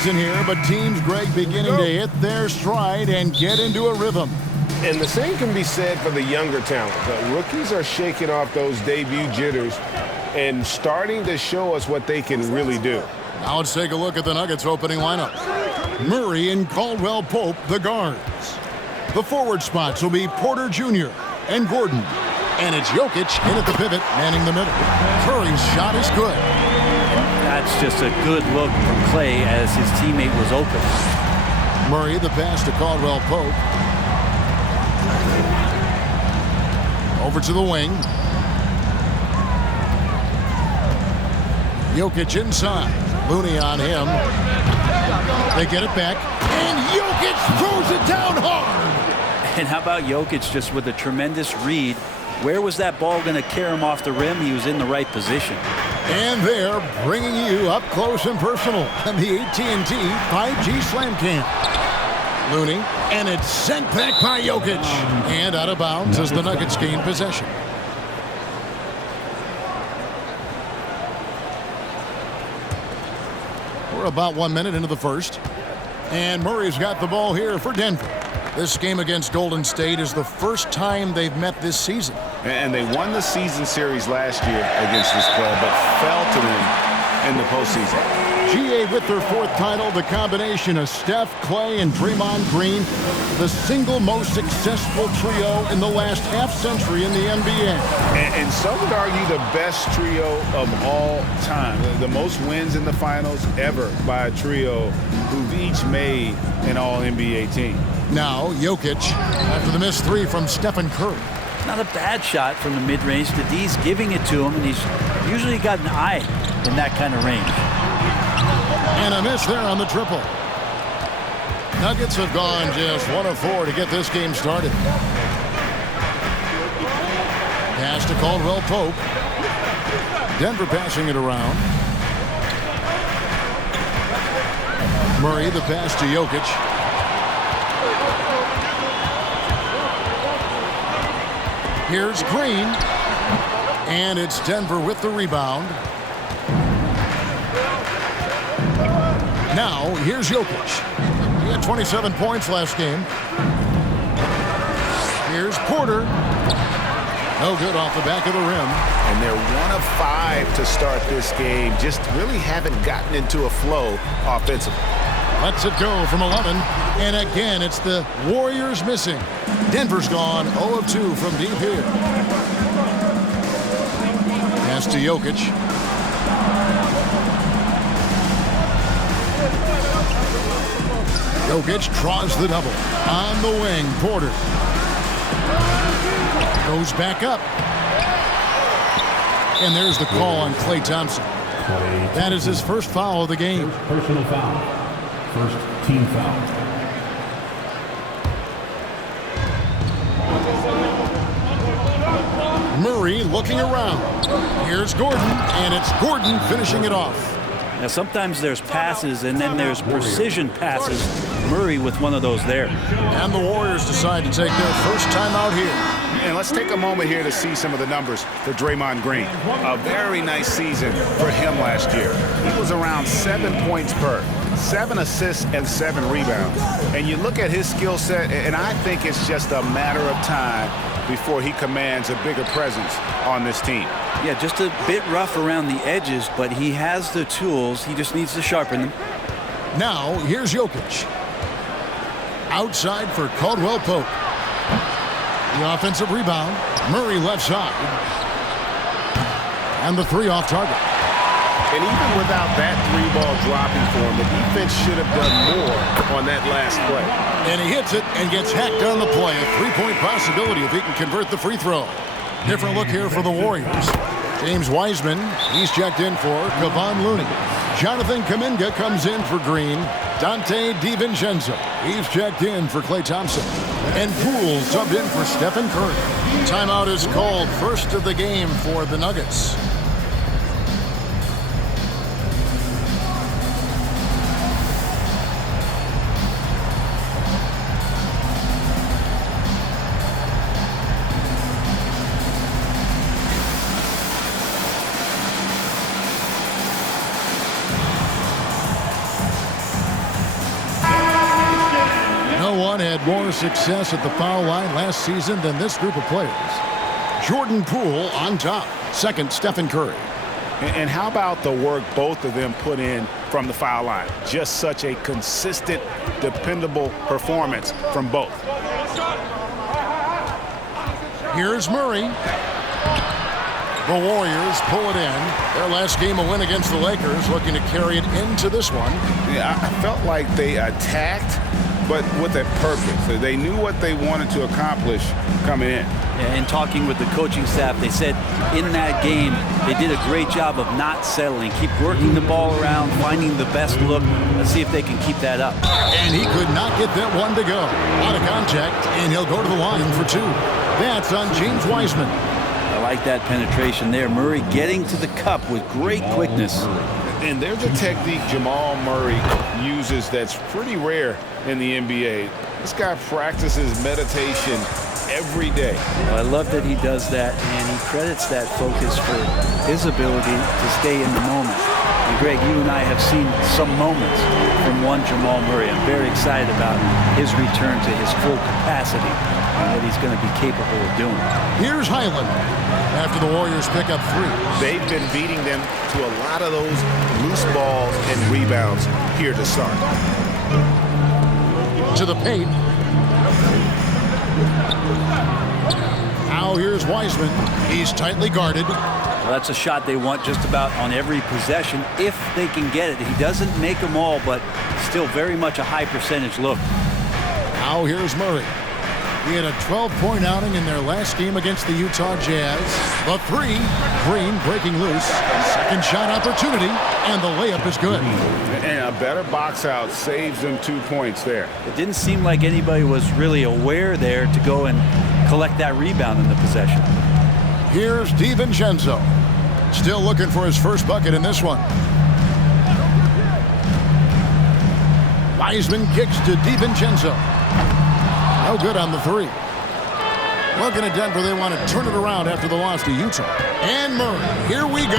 season here, but teams, Greg, beginning to hit their stride and get into a rhythm. And the same can be said for the younger talent. The rookies are shaking off those debut jitters and starting to show us what they can really do. Now let's take a look at the Nuggets opening lineup. Murray and Caldwell Pope, the guards. The forward spots will be Porter Jr. and Gordon. And it's Jokic in at the pivot, manning the middle. Curry's shot is good. That's just a good look from Clay as his teammate was open. Murray, the pass to Caldwell Pope. Over to the wing. Jokic inside. Looney on him. They get it back. And Jokic throws it down hard. And how about Jokic just with a tremendous read? Where was that ball going to carry him off the rim? He was in the right position. And they're bringing you up close and personal on the AT&T 5G Slam Cam. Looney, and it's sent back by Jokic. And out of bounds as the Nuggets gain possession. We're about 1 minute into the first. And Murray's got the ball here for Denver. This game against Golden State is the first time they've met this season. And they won the season series last year against this club, but fell to them in the postseason. GA with their fourth title, the combination of Steph, Clay, and Draymond Green, the single most successful trio in the last half-century in the NBA. And some would argue the best trio of all time. The most wins in the finals ever by a trio who've each made an All-NBA team. Now, Jokic, after the missed three from Stephen Curry. Not a bad shot from the mid-range. The D's giving it to him, and he's usually got an eye in that kind of range. And a miss there on the triple. Nuggets have gone just 1 of 4 to get this game started. Pass to Caldwell Pope. Denver passing it around. Murray, the pass to Jokic. Here's Green, and it's Denver with the rebound. Now, here's Jokic. He had 27 points last game. Here's Porter. No good off the back of the rim. And they're 1 of 5 to start this game. Just really haven't gotten into a flow offensively. Lets it go from 11. And again, it's the Warriors missing. Denver's gone 0 of 2 from deep here. Pass to Jokic. Jokic draws the double. On the wing, Porter. Goes back up. And there's the call on Klay Thompson. That is his first foul of the game. First personal foul. First team foul. Murray looking around. Here's Gordon, and it's Gordon finishing it off. Now, sometimes there's passes, and then there's precision passes. Murray with one of those there. And the Warriors decide to take their first time out here. And let's take a moment here to see some of the numbers for Draymond Green. A very nice season for him last year. He was around 7 points per, 7 assists, and 7 rebounds. And you look at his skill set, and I think it's just a matter of time before he commands a bigger presence on this team. Yeah, just a bit rough around the edges, but he has the tools. He just needs to sharpen them. Now, here's Jokic. Outside for Caldwell Pope. The offensive rebound. Murray left side. And the three off target. And even without that three-ball dropping for him, the defense should have done more on that last play. And he hits it and gets hacked on the play. A three-point possibility if he can convert the free throw. Different look here for the Warriors. James Wiseman, he's checked in for Kevon Looney. Jonathan Kuminga comes in for Green. Dante DiVincenzo, he's checked in for Klay Thompson. And Poole subbed in for Stephen Curry. Timeout is called, first of the game for the Nuggets. one had more success at the foul line last season than this group of players. Jordan Poole on top. Second, Stephen Curry. And how about the work both of them put in from the foul line? Just such a consistent, dependable performance from both. Here's Murray. The Warriors pull it in. Their last game a win against the Lakers, looking to carry it into this one. Yeah, I felt like they attacked, but with a purpose. They knew what they wanted to accomplish coming in. In talking with the coaching staff, they said in that game they did a great job of not settling. Keep working the ball around, finding the best look. Let's see if they can keep that up. And he could not get that one to go. Out of contact, and he'll go to the line for two. That's on James Wiseman. I like that penetration there. Murray getting to the cup with great quickness. And there's a technique Jamal Murray uses that's pretty rare in the NBA. This guy practices meditation every day. Well, I love that he does that, and he credits that focus for his ability to stay in the moment. And Greg, you and I have seen some moments from one Jamal Murray. I'm very excited about his return to his full capacity and what he's going to be capable of doing. Here's Highland after the Warriors pick up three. They've been beating them to a lot of those loose balls and rebounds here to start. To the paint. Now here's Wiseman. He's tightly guarded. Well, that's a shot they want just about on every possession if they can get it. He doesn't make them all, but still very much a high percentage look. Now here's Murray. He had a 12-point outing in their last game against the Utah Jazz. The three, Green breaking loose. Second shot opportunity, and the layup is good. And a better box out saves them 2 points there. It didn't seem like anybody was really aware there to go and collect that rebound in the possession. Here's DiVincenzo. Still looking for his first bucket in this one. Wiseman kicks to DiVincenzo. No good on the three. Looking at Denver, they want to turn it around after the loss to Utah. And Murray, here we go.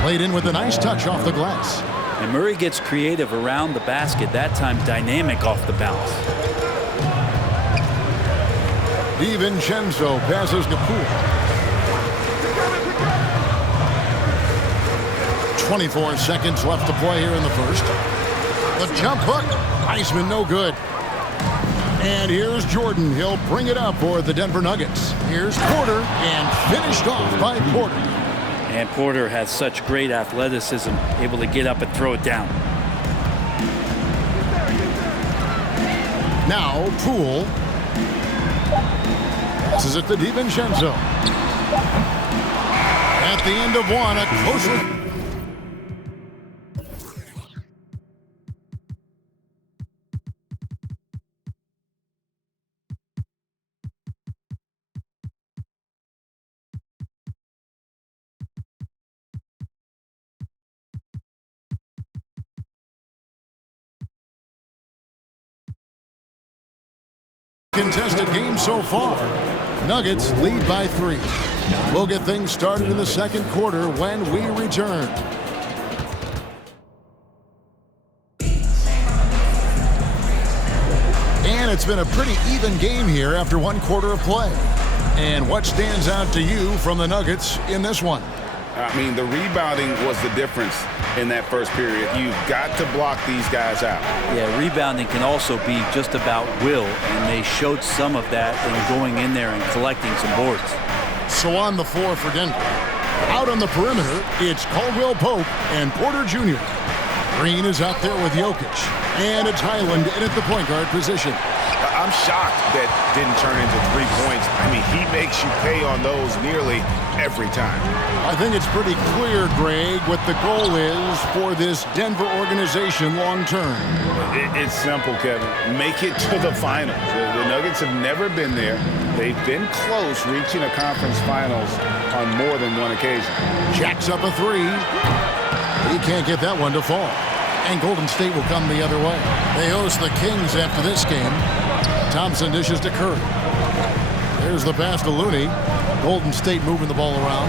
Played in with a nice touch off the glass. And Murray gets creative around the basket, that time dynamic off the bounce. DiVincenzo passes to Poole. 24 seconds left to play here in the first. The jump hook. Wiseman no good. And here's Jordan. He'll bring it up for the Denver Nuggets. Here's Porter, and finished off by Porter. And Porter has such great athleticism, able to get up and throw it down. Now Poole. Passes it to DiVincenzo. At the end of one, a close. Contested game so far. Nuggets lead by 3. We'll get things started in the second quarter when we return. And it's been a pretty even game here after one quarter of play. And what stands out to you from the Nuggets in this one? I mean, the rebounding was the difference in that first period. You've got to block these guys out. Yeah, rebounding can also be just about will, and they showed some of that in going in there and collecting some boards. So on the floor for Denver. Out on the perimeter, it's Caldwell Pope and Porter Jr. Green is out there with Jokic. And it's Highland in at the point guard position. I'm shocked that didn't turn into 3 points. I mean, he makes you pay on those nearly every time. I think it's pretty clear, Greg, what the goal is for this Denver organization long term. It's simple, Kevin. Make it to the finals. The Nuggets have never been there. They've been close reaching a conference finals on more than one occasion. Jacks up a three. He can't get that one to fall. And Golden State will come the other way. They host the Kings after this game. Thompson dishes to Curry. There's the pass to Looney. Golden State moving the ball around.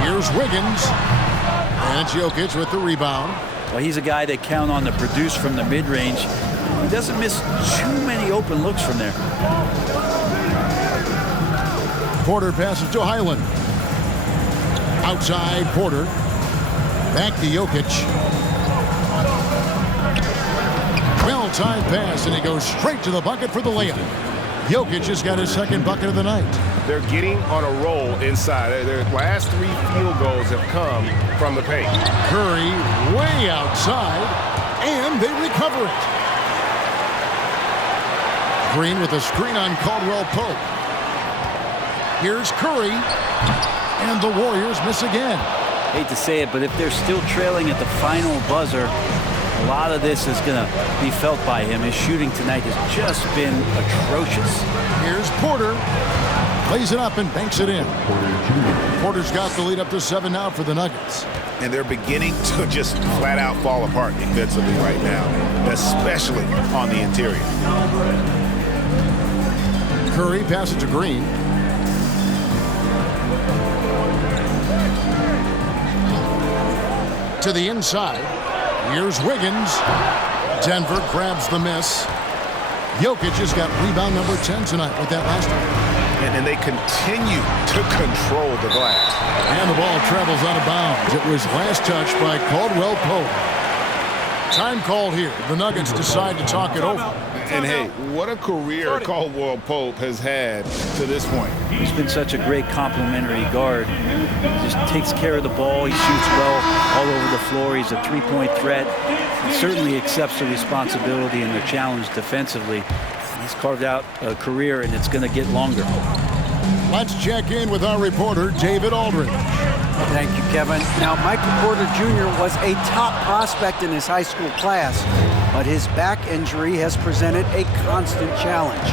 Here's Wiggins. And it's Jokic with the rebound. Well, he's a guy they count on to produce from the mid-range. He doesn't miss too many open looks from there. Porter passes to Highland. Outside Porter. Back to Jokic. Well-timed pass, and he goes straight to the bucket for the layup. Jokic has got his second bucket of the night. They're getting on a roll inside. Their last 3 field goals have come from the paint. Curry way outside, and they recover it. Green with a screen on Caldwell Pope. Here's Curry, and the Warriors miss again. Hate to say it, but if they're still trailing at the final buzzer, a lot of this is going to be felt by him. His shooting tonight has just been atrocious. Here's Porter. Lays it up and banks it in. Porter's got the lead up to 7 now for the Nuggets. And they're beginning to just flat out fall apart defensively right now, especially on the interior. Curry passes to Green. To the inside. Here's Wiggins. Denver grabs the miss. Jokic has got rebound number 10 tonight with that last one. And they continue to control the glass. And the ball travels out of bounds. It was last touched by Caldwell Pope. Time called here. The Nuggets decide to talk it over. And hey, what a career Caldwell Pope has had to this point. He's been such a great complementary guard. He just takes care of the ball. He shoots well all over the floor. He's a three-point threat. He certainly accepts the responsibility and the challenge defensively. He's carved out a career, and it's going to get longer. Let's check in with our reporter, David Aldridge. Thank you, Kevin. Now, Michael Porter Jr. was a top prospect in his high school class, but his back injury has presented a constant challenge.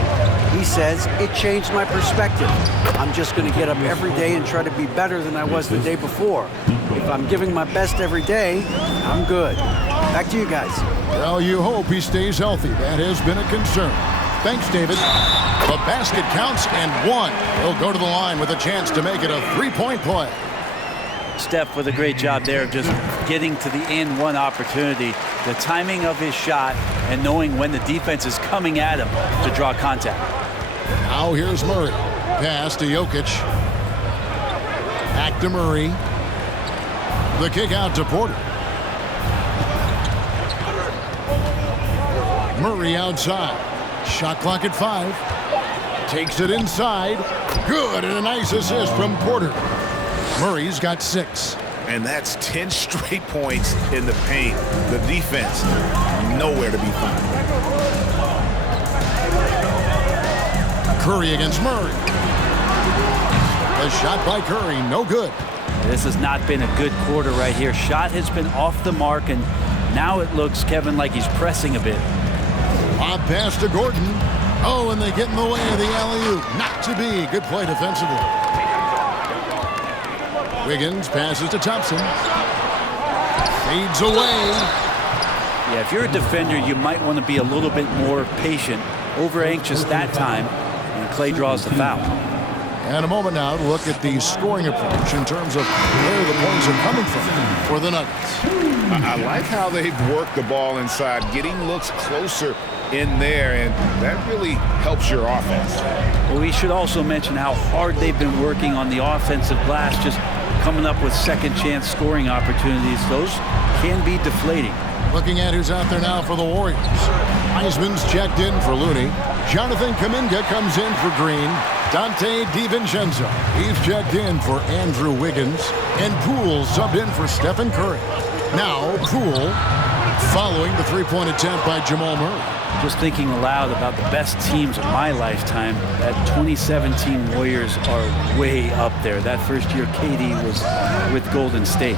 He says, it changed my perspective. I'm just going to get up every day and try to be better than I was the day before. If I'm giving my best every day, I'm good. Back to you guys. Well, you hope he stays healthy. That has been a concern. Thanks, David. The basket counts and one. He'll go to the line with a chance to make it a three-point play. Steph with a great job there, just getting to the and one opportunity. The timing of his shot and knowing when the defense is coming at him to draw contact. Now here's Murray. Pass to Jokic. Back to Murray. The kick out to Porter. Murray outside. Shot clock at 5. Takes it inside. Good, and a nice assist from Porter. Murray's got 6. And that's 10 straight points in the paint. The defense, nowhere to be found. Curry against Murray. The shot by Curry, no good. This has not been a good quarter right here. Shot has been off the mark, and now it looks, Kevin, like he's pressing a bit. Lob pass to Gordon. Oh, and they get in the way of the alley-oop. Not to be. Good play defensively. Wiggins passes to Thompson. Fades away. Yeah, if you're a defender, you might want to be a little bit more patient, over anxious that time, and Clay draws the foul. And a moment now to look at the scoring approach in terms of where the points are coming from for the Nuggets. I like how they've worked the ball inside, getting looks closer in there, and that really helps your offense. Well, we should also mention how hard they've been working on the offensive glass, just coming up with second chance scoring opportunities. Those can be deflating. Looking at who's out there now for the Warriors. Heisman's checked in for Looney. Jonathan Kuminga comes in for Green. Dante DiVincenzo, he's checked in for Andrew Wiggins. And Poole subbed in for Stephen Curry. Now Poole following the three-point attempt by Jamal Murray. Just thinking aloud about the best teams of my lifetime, that 2017 Warriors are way up there. That first year KD was with Golden State.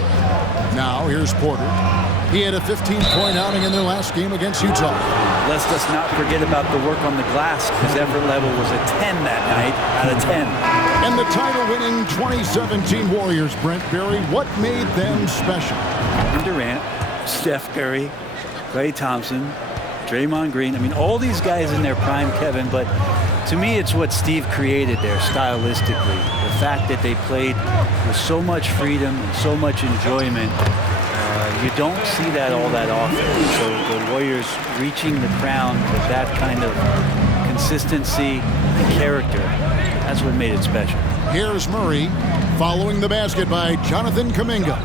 Now here's Porter. He had a 15-point outing in their last game against Utah. Let's just not forget about the work on the glass. His effort level was a 10 that night out of 10. And the title-winning 2017 Warriors, Brent Berry, what made them special? Kevin Durant, Steph Curry, Klay Thompson, Draymond Green. I mean, all these guys in their prime, Kevin, but to me, it's what Steve created there stylistically. The fact that they played with so much freedom and so much enjoyment. You don't see that all that often. So the Warriors reaching the crown with that kind of consistency and character, that's what made it special. Here's Murray following the basket by Jonathan Kuminga.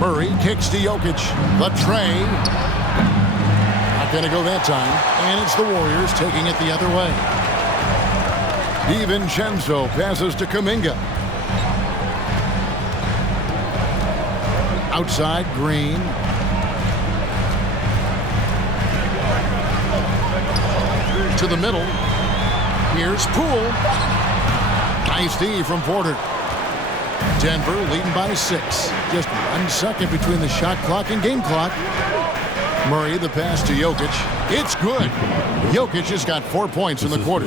Murray kicks to Jokic. The tray. Not going to go that time. And it's the Warriors taking it the other way. DiVincenzo passes to Kuminga. Outside, Green. To the middle. Here's Poole. Nice D from Porter. Denver leading by 6. Just 1 second between the shot clock and game clock. Murray, the pass to Jokic. It's good. Jokic has got 4 points in the quarter.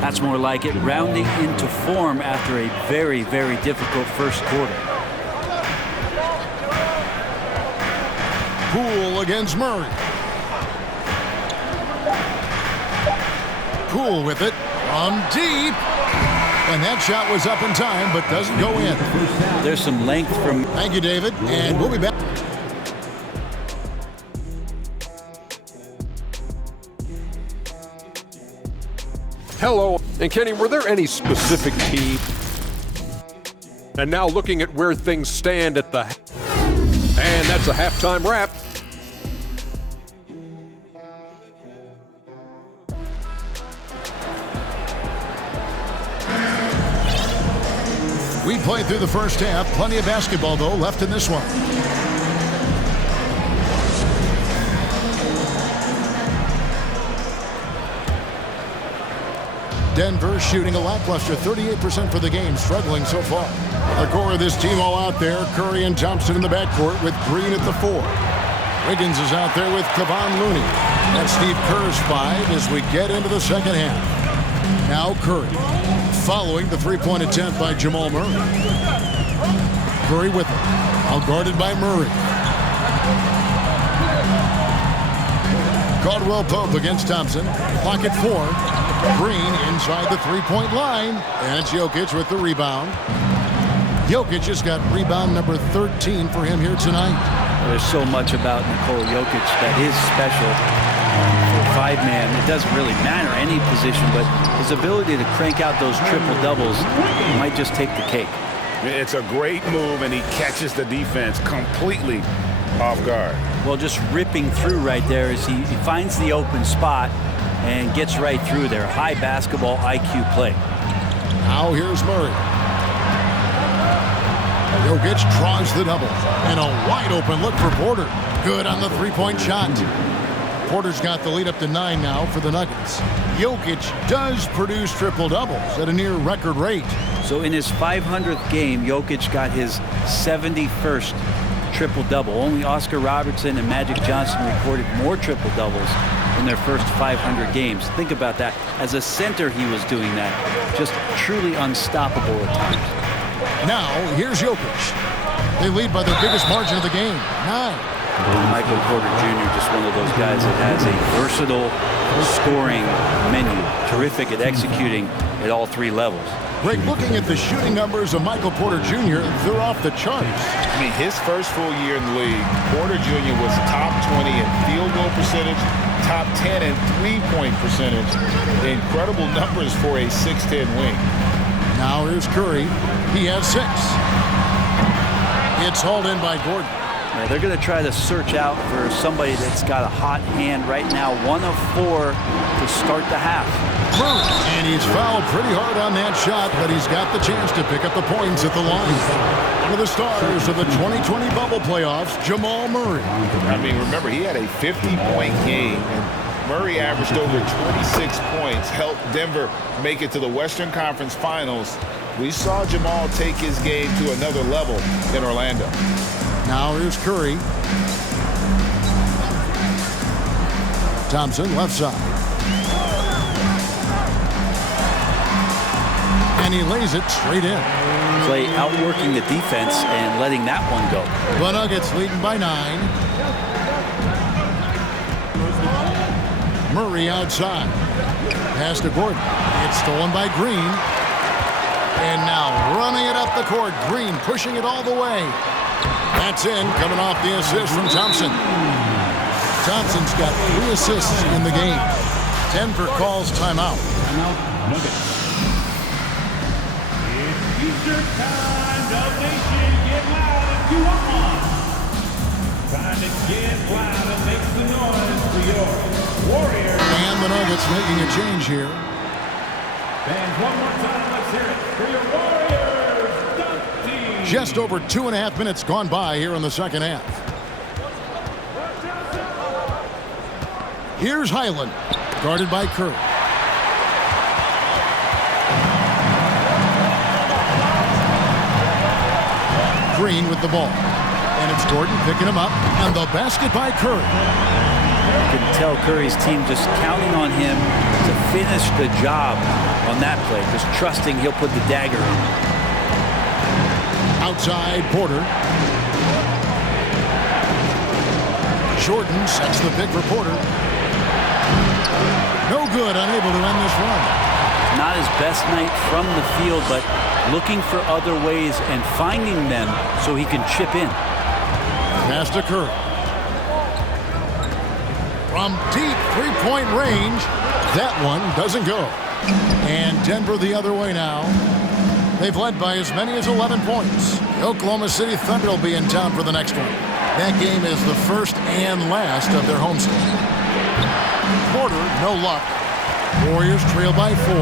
That's more like it, rounding into form after a very, very difficult first quarter. Poole against Murray. Poole with it from deep. And that shot was up in time, but doesn't go in. There's some length from... Thank you, David. And we'll be back. Hello. And Kenny, were there any specific team? And now looking at where things stand at the... And that's a halftime wrap. We played through the first half. Plenty of basketball, though, left in this one. Denver shooting a lackluster 38% for the game, struggling so far. The core of this team all out there. Curry and Thompson in the backcourt with Green at the 4. Wiggins is out there with Kevon Looney. That's Steve Kerr's 5 as we get into the second half. Now Curry. Following the three-point attempt by Jamal Murray. Curry with it. All guarded by Murray. Caldwell Pope against Thompson. Clock at 4. Green inside the three-point line. And it's Jokic with the rebound. Jokic has got rebound number 13 for him here tonight. There's so much about Nikola Jokic that is special. For a 5-man, it doesn't really matter any position, but his ability to crank out those triple-doubles might just take the cake. It's a great move, and he catches the defense completely off guard. Well, just ripping through right there as he finds the open spot and gets right through there. High basketball IQ play. Now here's Murray. Jokic draws the double. And a wide open look for Porter. Good on the three-point shot. Porter's got the lead up to 9 now for the Nuggets. Jokic does produce triple-doubles at a near record rate. So in his 500th game, Jokic got his 71st triple-double. Only Oscar Robertson and Magic Johnson recorded more triple-doubles in their first 500 games. Think about that. As a center, he was doing that. Just truly unstoppable at times. Now, here's Jokic. They lead by the biggest margin of the game, 9. Michael Porter Jr., just one of those guys that has a versatile scoring menu. Terrific at executing at all 3 levels. Greg, looking at the shooting numbers of Michael Porter Jr., they're off the charts. I mean, his first full year in the league, Porter Jr. was top 20 in field goal percentage, top 10 in three-point percentage. Incredible numbers for a 6'10 wing. Now here's Curry. He has 6. It's hauled in by Gordon. They're going to try to search out for somebody that's got a hot hand right now. 1 of 4 to start the half. And he's fouled pretty hard on that shot, but he's got the chance to pick up the points at the line. One of the stars of the 2020 bubble playoffs, Jamal Murray. I mean, remember, he had a 50-point game, and Murray averaged over 26 points, helped Denver make it to the Western Conference Finals. We saw Jamal take his game to another level in Orlando. Now here's Curry. Thompson, left side. And he lays it straight in. Clay outworking the defense and letting that one go. The Nuggets leading by 9. Murray outside. Pass to Gordon. It's stolen by Green. And now running it up the court. Green pushing it all the way. That's in, coming off the assist from Thompson. Thompson's got 3 assists in the game. Denver calls timeout. Timeout, Nuggets. It's Easter time, Dub Nation. Get loud if you want one. Time to get loud and make some noise for your Warriors. And the Nuggets making a change here. Fans, one more time, let's hear it for your Warriors Dunk Team. Just over 2.5 minutes gone by here in the second half. Here's Highland, guarded by Curry. Green with the ball. And it's Gordon picking him up. And the basket by Curry. You can tell Curry's team just counting on him to finish the job on that play, just trusting he'll put the dagger in. Outside, Porter. Jordan sets the pick for Porter. No good, unable to end this run. Not his best night from the field, but looking for other ways and finding them so he can chip in. Pass to Curry. From deep three-point range, that one doesn't go. And Denver the other way now. They've led by as many as 11 points. The Oklahoma City Thunder will be in town for the next one. That game is the first and last of their homestand. Porter, no luck. Warriors trail by 4.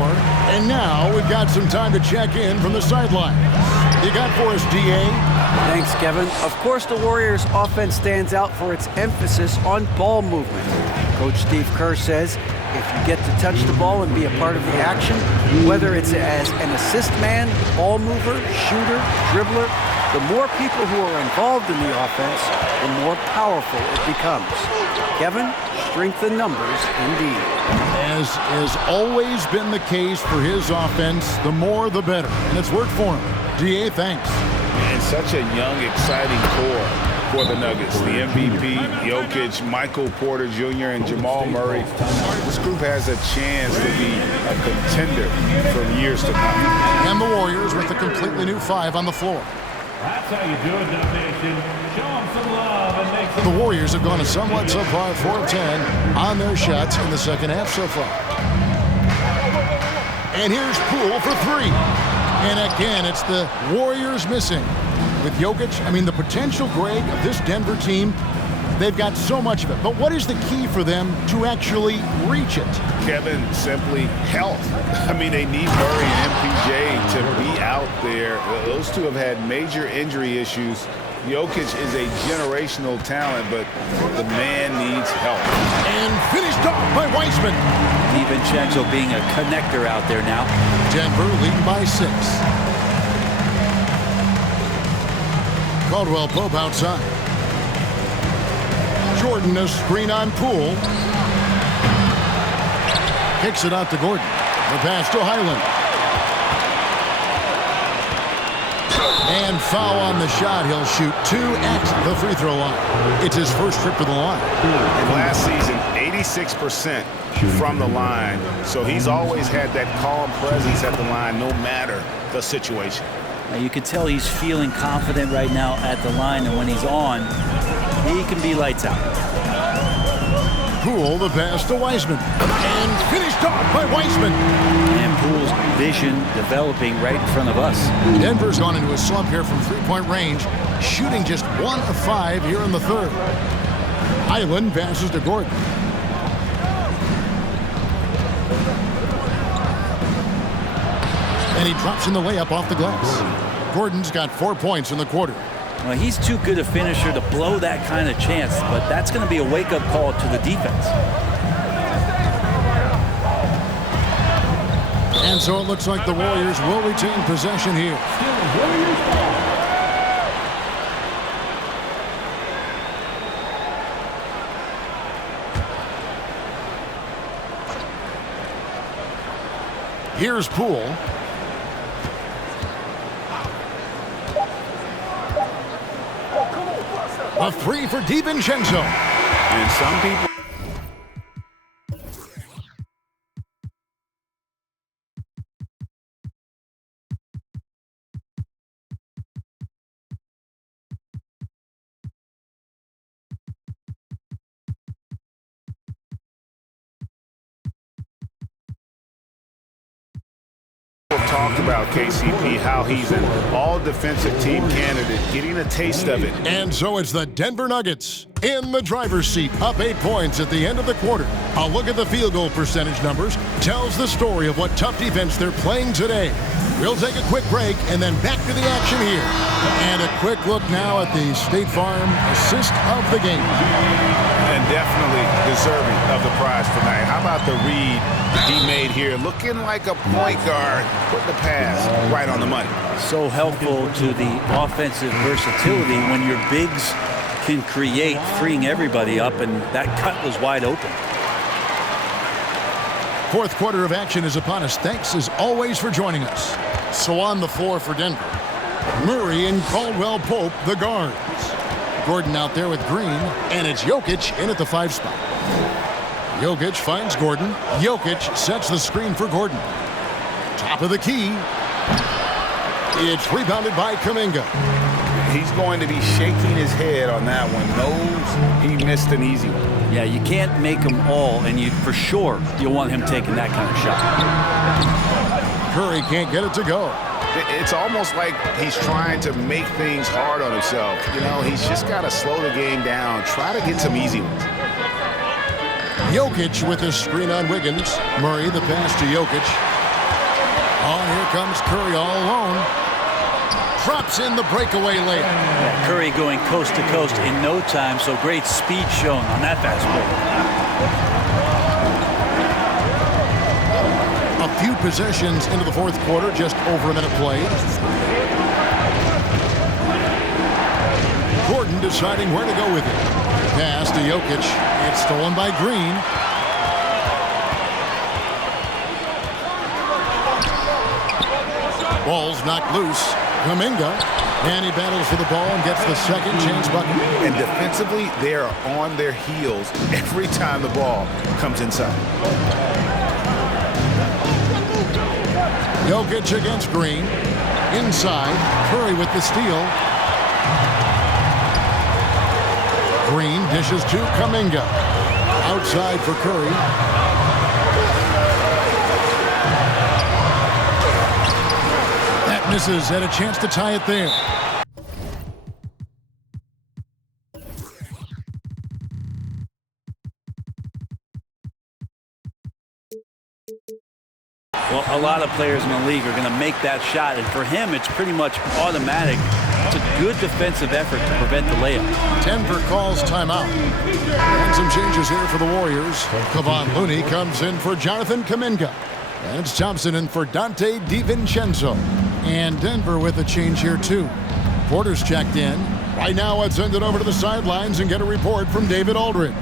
And now we've got some time to check in from the sideline. You got for us, DA? Thanks, Kevin. Of course, the Warriors' offense stands out for its emphasis on ball movement. Coach Steve Kerr says if you get to touch the ball and be a part of the action, whether it's as an assist man, ball mover, shooter, dribbler, the more people who are involved in the offense, the more powerful it becomes. Kevin, strength in numbers indeed. As has always been the case for his offense, the more the better. And it's worked for him. DA, thanks. And such a young, exciting core for the Nuggets. The MVP, Jokic, Michael Porter Jr., and Jamal Murray. This group has a chance to be a contender for years to come. And the Warriors with a completely new 5 on the floor. That's how you do it, Dub Nation. Show them some love and make some... The Warriors have gone a somewhat subpar 4 of 10 on their shots in the second half so far. And here's Poole for 3. And again, it's the Warriors missing. With Jokic, I mean, the potential, Greg, of this Denver team, they've got so much of it. But what is the key for them to actually reach it? Kevin, simply health. I mean, they need Murray and MPJ to be out there. Those two have had major injury issues. Jokic is a generational talent, but the man needs help. And finished off by Wiseman. DiVincenzo being a connector out there now. Denver leading by 6. Caldwell Pope outside. Jordan a screen on Poole. Kicks it out to Gordon. The pass to Highland. And foul on the shot. He'll shoot 2 at the free throw line. It's his first trip to the line. And last season, 86% from the line. So he's always had that calm presence at the line no matter the situation. Now you can tell he's feeling confident right now at the line, and when he's on, he can be lights out. Poole, the pass to Wiseman. And finished off by Wiseman. And Poole's vision developing right in front of us. Denver's gone into a slump here from three-point range, shooting just 1 of 5 here in the third. Highland passes to Gordon. And he drops in the layup off the glass. Gordon's got 4 points in the quarter. Well, he's too good a finisher to blow that kind of chance, but that's going to be a wake-up call to the defense. And so it looks like the Warriors will retain possession here. Here's Poole. A 3 for DiVincenzo. And some people talked about, KCP, how he's an all-defensive team candidate, getting a taste of it. And so it's the Denver Nuggets in the driver's seat, up 8 points at the end of the quarter. A look at the field goal percentage numbers tells the story of what tough defense they're playing today. We'll take a quick break and then back to the action here. And a quick look now at the State Farm assist of the game. And definitely deserving of the prize tonight. How about the read he made here? Looking like a point guard, putting the pass right on the money. So helpful to the offensive versatility when your bigs can create, freeing everybody up, and that cut was wide open. Fourth quarter of action is upon us. Thanks as always for joining us. So on the floor for Denver, Murray and Caldwell Pope, the guards. Gordon out there with Green, and it's Jokic in at the 5 spot. Jokic finds Gordon. Jokic sets the screen for Gordon. Top of the key. It's rebounded by Kuminga. He's going to be shaking his head on that one. Knows he missed an easy one. Yeah, you can't make them all, and you for sure you'll want him taking that kind of shot. Curry can't get it to go. It's almost like he's trying to make things hard on himself. You know, he's just got to slow the game down, try to get some easy ones. Jokic with his screen on Wiggins. Murray the pass to Jokic. Oh, here comes Curry all alone. Drops in the breakaway layup. Yeah, Curry going coast to coast in no time, so great speed shown on that fast break. A few possessions into the fourth quarter, just over a minute played. Gordon deciding where to go with it. Pass to Jokic. It's stolen by Green. Ball's knocked loose. Kuminga, and he battles for the ball and gets the second chance bucket. And defensively, they are on their heels every time the ball comes inside. Jokic against Green. Inside, Curry with the steal. Green dishes to Kuminga. Outside for Curry. That misses, and a chance to tie it there. Well, a lot of players in the league are going to make that shot, and for him, it's pretty much automatic. It's a good defensive effort to prevent the layup. Denver calls timeout. And some changes here for the Warriors. Kevon Looney comes in for Jonathan Kuminga. And it's Thompson in for Dante DiVincenzo. And Denver with a change here, too. Porter's checked in. Right now, let's send it over to the sidelines and get a report from David Aldridge.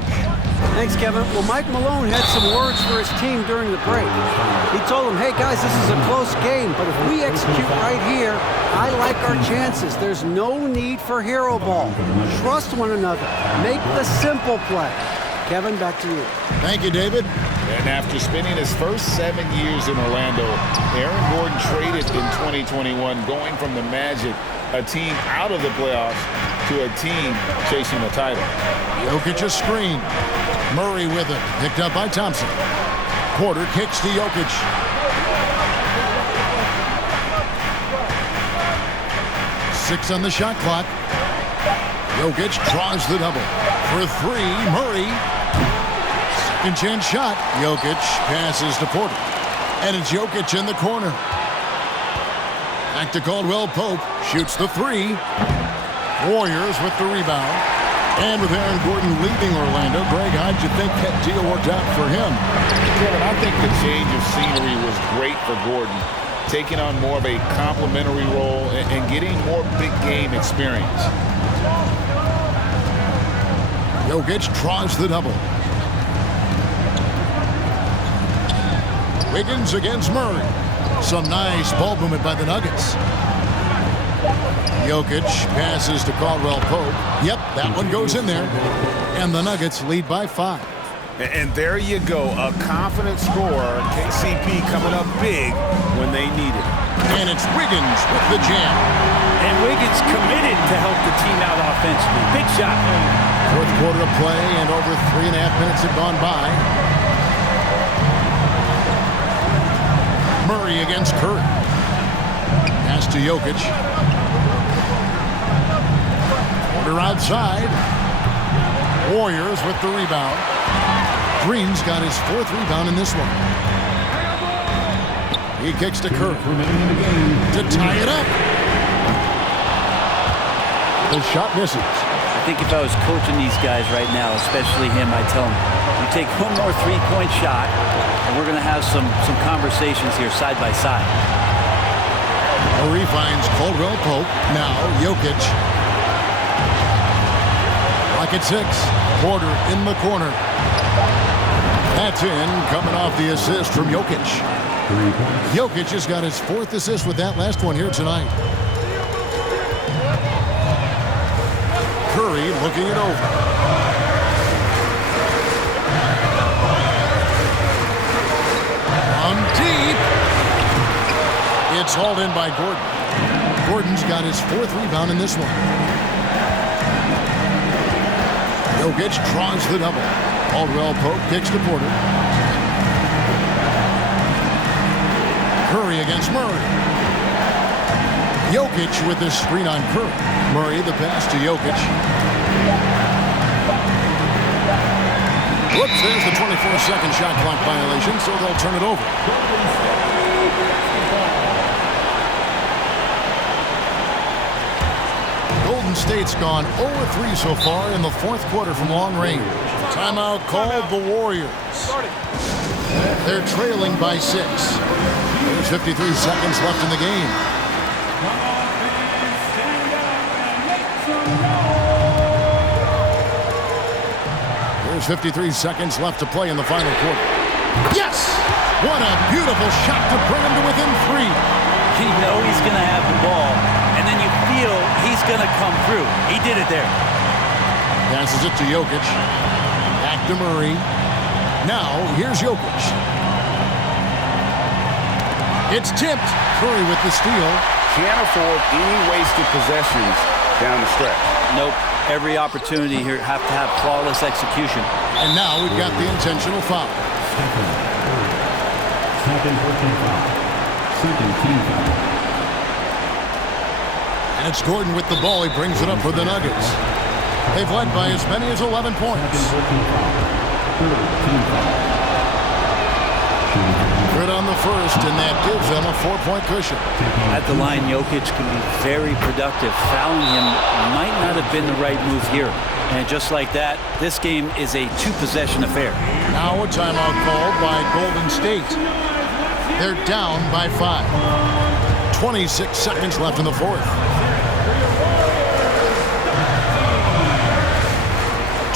Thanks, Kevin. Well, Mike Malone had some words for his team during the break. He told them, hey, guys, this is a close game, but if we execute right here, I like our chances. There's no need for hero ball. Trust one another. Make the simple play. Kevin, back to you. Thank you, David. And after spending his first 7 years in Orlando, Aaron Gordon traded in 2021, going from the Magic, a team out of the playoffs, to a team chasing the title. Jokic a screen. Murray with it. Picked up by Thompson. Porter kicks to Jokic. Six on the shot clock. Jokic draws the double. For three, Murray. Second chance shot. Jokic passes to Porter. And it's Jokic in the corner. Back to Caldwell Pope. Shoots the three. Warriors with the rebound. And with Aaron Gordon leaving Orlando, Greg, how'd you think that deal worked out for him? Kevin, I think the change of scenery was great for Gordon, taking on more of a complimentary role and getting more big game experience. Jokic draws the double. Wiggins against Murray. Some nice ball movement by the Nuggets. Jokic passes to Caldwell Pope. Yep, that one goes in there. And the Nuggets lead by 5. And there you go, a confident scorer. KCP coming up big when they need it. And it's Wiggins with the jam. And Wiggins committed to help the team out offensively. Big shot. Fourth quarter of play, and over 3.5 minutes have gone by. Murray against Curry. Pass to Jokic. Porter outside. Warriors with the rebound. Green's got his 4th rebound in this one. He kicks to Curry to tie it up. The shot misses. I think if I was coaching these guys right now, especially him, I'd tell him, you take one more three-point shot, and we're going to have some conversations here side by side. Murray finds Caldwell Pope. Now Jokic. Clock at 6. Porter in the corner. That's in, coming off the assist from Jokic. Jokic has got his 4th assist with that last one here tonight. Curry looking it over. On deep. It's hauled in by Gordon. Gordon's got his 4th rebound in this one. Jokic draws the double. Caldwell Pope kicks to Porter. Curry against Murray. Jokic with the screen on Curry. Murray the pass to Jokic. Whoops, there's the 24-second shot clock violation, so they'll turn it over. Golden State's gone 0-3 so far in the 4th quarter from long range. Timeout called the Warriors. They're trailing by 6. There's 53 seconds left in the game. There's 53 seconds left to play in the final quarter. Yes! What a beautiful shot to bring him to within 3. You know he's going to have the ball, and then you feel he's going to come through. He did it there. Passes it to Jokic. Back to Murray. Now, here's Jokic. It's tipped. Curry with the steal. Can't afford any wasted possessions down the stretch. Nope. Every opportunity here have to have flawless execution. And now we've got the intentional foul. Second personal foul. Second team foul. And it's Gordon with the ball. He brings it up for the Nuggets. They've led by as many as 11 points. Good on the first, and that gives them a 4-point cushion. At the line, Jokic can be very productive. Fouling him might not have been the right move here. And just like that, this game is a 2-possession affair. Now a timeout called by Golden State. They're down by 5. 26 seconds left in the 4th.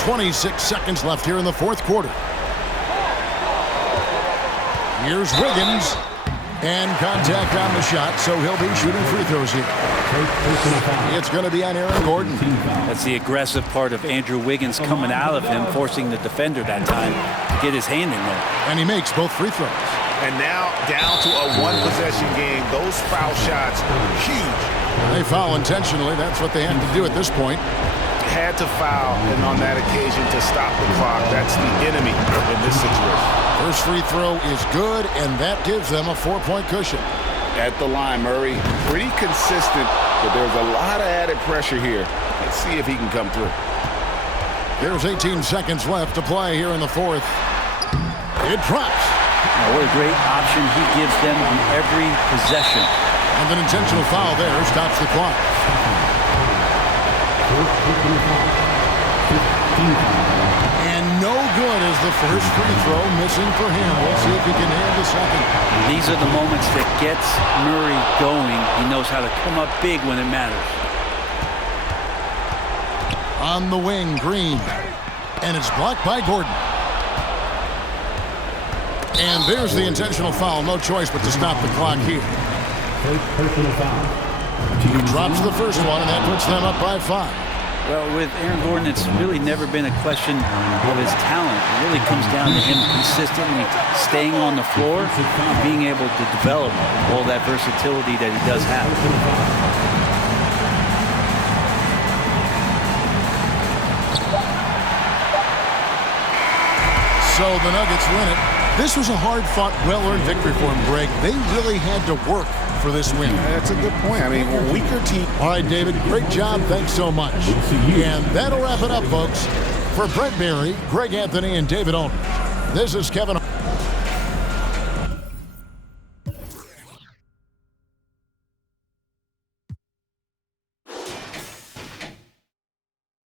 26 seconds left here in the 4th quarter. Here's Wiggins, and contact on the shot, so he'll be shooting free throws here. It's going to be on Aaron Gordon. That's the aggressive part of Andrew Wiggins coming out of him, forcing the defender that time to get his hand in there. And he makes both free throws. And now down to a 1-possession game. Those foul shots, huge. They foul intentionally. That's what they have to do at this point. Had to foul, and on that occasion to stop the clock. That's the enemy in this situation. First free throw is good, and that gives them a 4-point cushion. At the line, Murray, pretty consistent, but there's a lot of added pressure here. Let's see if he can come through. There's 18 seconds left to play here in the 4th. It drops. Now, what a great option he gives them on every possession. And an intentional foul there stops the clock. And no good is the first free throw missing for him. We'll see if he can nail the second. These are the moments that gets Murray going. He knows how to come up big when it matters. On the wing, Green. And it's blocked by Gordon. And there's the intentional foul. No choice but to stop the clock here. First personal foul. He drops the first one, and that puts them up by 5. Well, with Aaron Gordon, it's really never been a question of his talent. It really comes down to him consistently staying on the floor and being able to develop all that versatility that he does have. So the Nuggets win it. This was a hard-fought, well-earned victory for him, Greg. They really had to work for this win. That's a good point. I mean, a weaker team. All right, David, great job. Thanks so much. And that'll wrap it up, folks. For Brent Berry, Greg Anthony, and David Aldridge, this is Kevin.